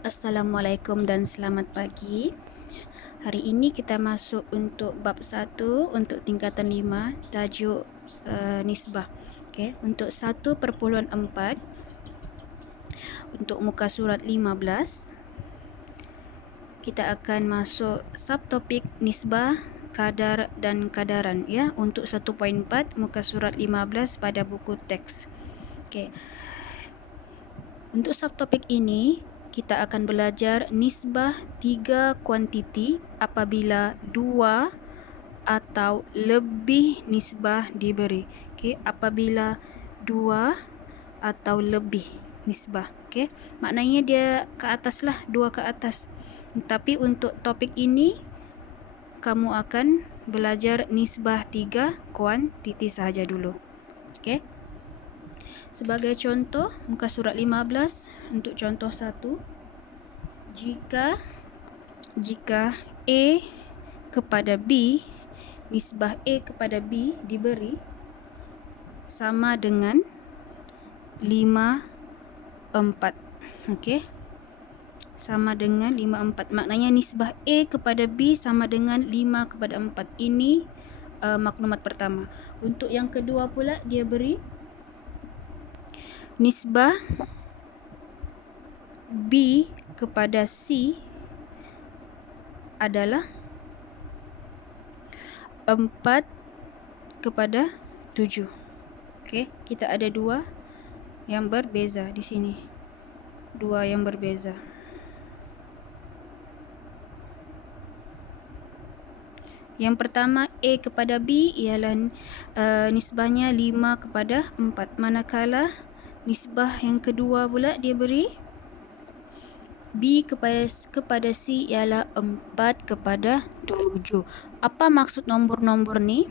Assalamualaikum dan selamat pagi. Hari ini kita masuk untuk bab 1 untuk tingkatan 5, tajuk nisbah. Okey, untuk 1/4 untuk muka surat 15 kita akan masuk subtopik nisbah, kadar dan kadaran ya untuk 1.4 muka surat 15 pada buku teks. Okey. Untuk subtopik ini kita akan belajar nisbah 3 kuantiti apabila 2 atau lebih nisbah diberi. Okey, apabila 2 atau lebih nisbah. Okey, maknanya dia ke atas lah, 2 ke atas. Tapi untuk topik ini kamu akan belajar nisbah 3 kuantiti sahaja dulu. Okey. Sebagai contoh, muka surat 15 untuk contoh 1. Jika A kepada B, nisbah A kepada B diberi sama dengan 5:4. Okey. Sama dengan 5:4. Maknanya nisbah A kepada B sama dengan 5/4. Ini maklumat pertama. Untuk yang kedua pula dia beri nisbah B kepada C adalah 4/7. Okey, kita ada 2 yang berbeza di sini. 2 yang berbeza. Yang pertama A kepada B ialah nisbahnya 5/4. Manakala nisbah yang kedua pula dia beri B kepada C ialah 4/7. Apa maksud nombor-nombor ni?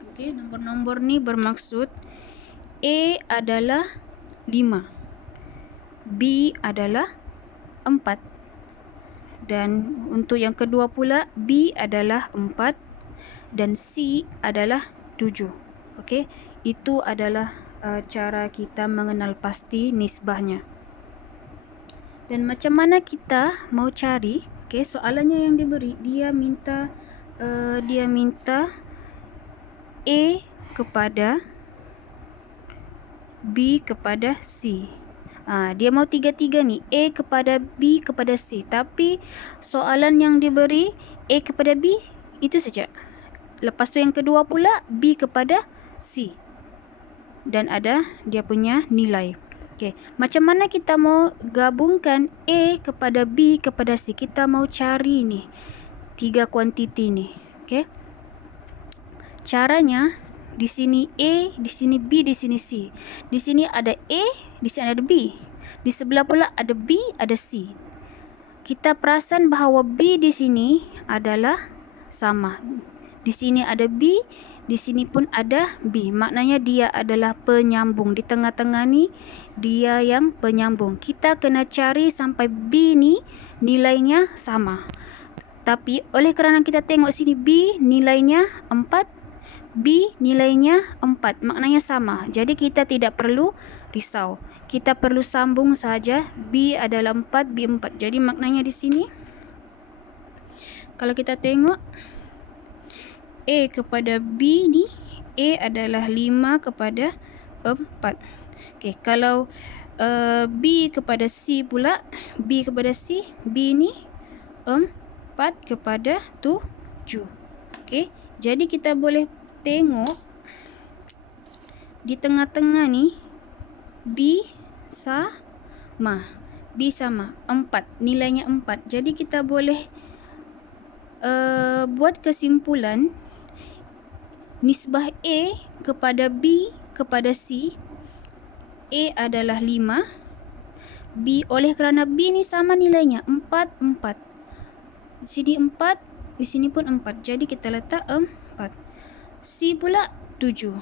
Okey, nombor-nombor ni bermaksud A adalah 5, B adalah 4. Dan untuk yang kedua pula B adalah 4 dan C adalah 7. Okey, itu adalah cara kita mengenal pasti nisbahnya. Dan macam mana kita mau cari? Okey, soalannya yang diberi dia minta A kepada B kepada C. Dia mau tiga-tiga ni, A kepada B kepada C. Tapi soalan yang diberi A kepada B itu saja. Lepas tu yang kedua pula B kepada C. Dan ada dia punya nilai. Okey, macam mana kita mau gabungkan A kepada B kepada C? Kita mau cari ni 3 kuantiti ni. Okey. Caranya di sini A, di sini B, di sini C. Di sini ada A, di sini ada B. Di sebelah pula ada B, ada C. Kita perasan bahawa B di sini adalah sama. Di sini ada B, di sini pun ada B. Maknanya dia adalah penyambung. Di tengah-tengah ni dia yang penyambung. Kita kena cari sampai B ni nilainya sama. Tapi oleh kerana kita tengok sini B nilainya 4, B nilainya 4, maknanya sama. Jadi kita tidak perlu risau. Kita perlu sambung saja. B adalah 4, B 4. Jadi maknanya di sini kalau kita tengok A kepada B ni, A adalah 5/4. Okey, kalau B kepada C pula, B kepada C, B ni 4/7. Okey, jadi kita boleh tengok di tengah-tengah ni B sama. B sama 4, nilainya 4. Jadi kita boleh buat kesimpulan nisbah A kepada B kepada C, A adalah 5, B oleh kerana B ni sama nilainya 4, 4. Di sini 4, di sini pun 4. Jadi kita letak 4. C pula 7.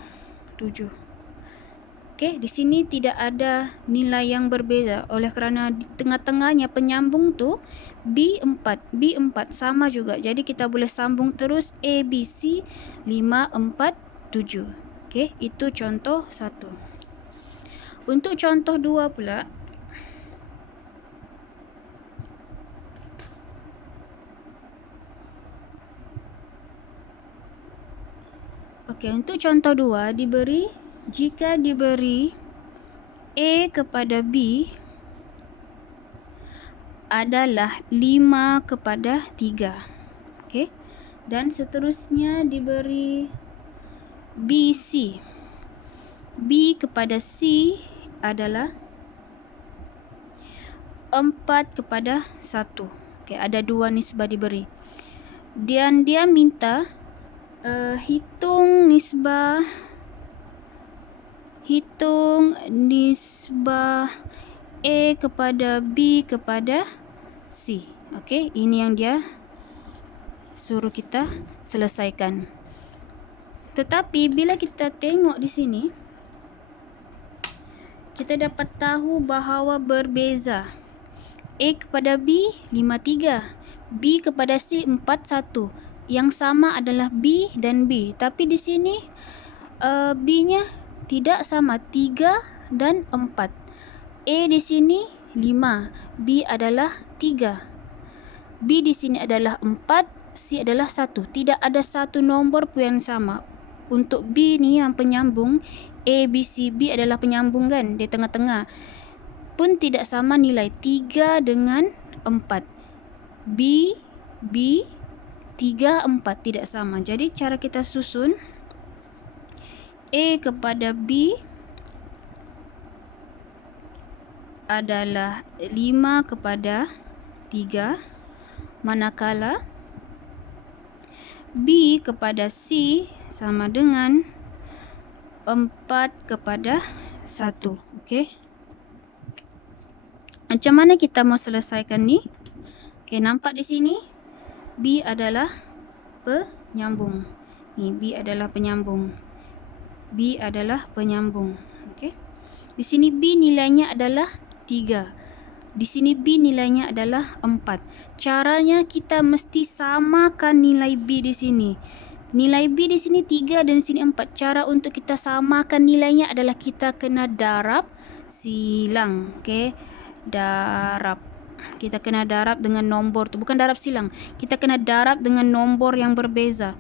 Okey, di sini tidak ada nilai yang berbeza oleh kerana di tengah-tengahnya penyambung tu B4, B4 sama juga. Jadi kita boleh sambung terus A, B, C 5, 4, 7. Okey, itu contoh 1. Untuk contoh 2 pula Okey, untuk contoh 2 jika diberi A kepada B adalah 5/3. Okey. Dan seterusnya diberi BC. B kepada C adalah 4/1. Okey, ada 2 nisbah diberi. Dan dia minta hitung nisbah A kepada B kepada C. Okey, ini yang dia suruh kita selesaikan. Tetapi bila kita tengok di sini, kita dapat tahu bahawa berbeza. A kepada B 5/3, B kepada C 4/1. Yang sama adalah B dan B. Tapi di sini B-nya tidak sama, 3 dan 4. A di sini 5, B adalah 3. B di sini adalah 4, C adalah 1. Tidak ada satu nombor pun yang sama. Untuk B ni yang penyambung, A, B, C, B adalah penyambung kan, di tengah-tengah. Pun tidak sama nilai, 3 dengan 4. B, 3, 4 tidak sama. Jadi cara kita susun A kepada B adalah 5/3, manakala B kepada C sama dengan 4/1. Okey. Macam mana kita mau selesaikan ni? Okey, nampak di sini B adalah penyambung. Ni B adalah penyambung. B adalah penyambung. Okey. Di sini B nilainya adalah 3. Di sini B nilainya adalah 4. Caranya kita mesti samakan nilai B di sini. Nilai B di sini 3 dan di sini 4. Cara untuk kita samakan nilainya adalah kita kena darab silang. Okey. Darab. Kita kena darab dengan nombor tu. Bukan darab silang. Kita kena darab dengan nombor yang berbeza.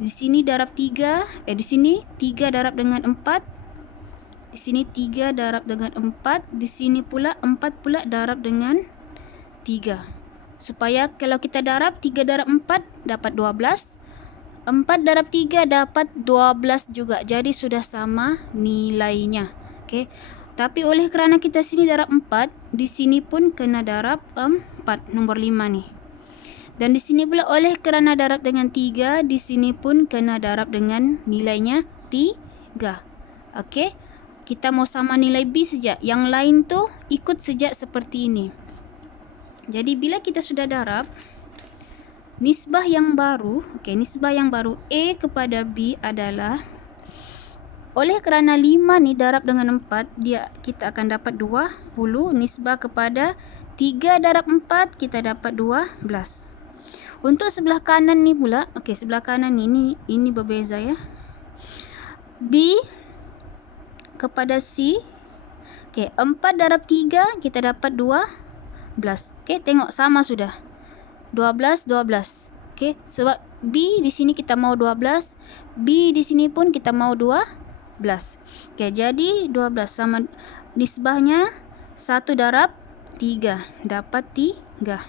Di sini darab 3. Di sini 3 darab dengan 4. Di sini 3 darab dengan 4. Di sini pula 4 pula darab dengan 3. Supaya kalau kita darab 3 darab 4 dapat 12. 4 darab 3 dapat 12 juga. Jadi sudah sama nilainya. Okey. Tapi oleh kerana kita sini darab 4, di sini pun kena darab 4, nombor 5 ni. Dan di sini pula oleh kerana darab dengan 3, di sini pun kena darab dengan nilainya 3. Okey. Kita mau sama nilai B saja. Yang lain tu ikut saja seperti ini. Jadi bila kita sudah darab, nisbah yang baru, okey, nisbah yang baru A kepada B adalah, oleh kerana 5 ni darab dengan 4, kita akan dapat 20. Nisbah kepada 3 darab 4, kita dapat 12. Untuk sebelah kanan ni pula, okey, sebelah kanan ni ini berbeza ya. B kepada C. Okey, 4 darab 3 kita dapat 12. Okey, tengok sama sudah. 12, 12. Okey, sebab B di sini kita mau 12, B di sini pun kita mau 12. Okey, jadi 12 sama nisbahnya 1 darab 3 dapat 3.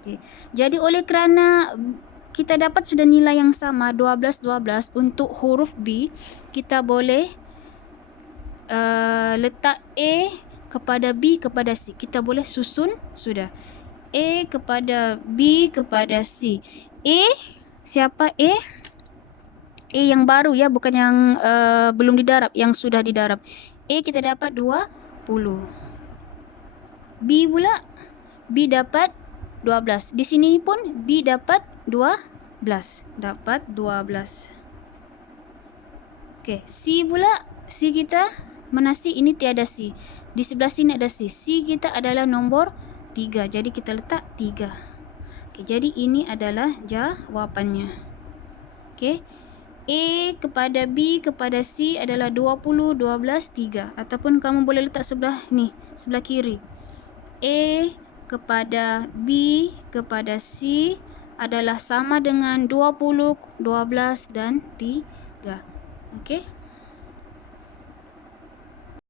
Okey. Jadi oleh kerana kita dapat sudah nilai yang sama 12 12 untuk huruf B, kita boleh letak A kepada B kepada C. Kita boleh susun sudah. A kepada B kepada C. A siapa A? A yang baru ya, bukan yang belum didarab, yang sudah didarab. A kita dapat 20. B pula, B dapat 12. Di sini pun B dapat 12. Dapat 12. Okey, C pula, C kita mana C? Ini tiada C. Di sebelah sini ada C. C kita adalah nombor 3. Jadi kita letak 3. Okey, jadi ini adalah jawapannya. Okey. A kepada B kepada C adalah 20, 12, 3. Ataupun kamu boleh letak sebelah ni, sebelah kiri. A kepada B kepada C adalah sama dengan 20, 12 dan 3. Okey.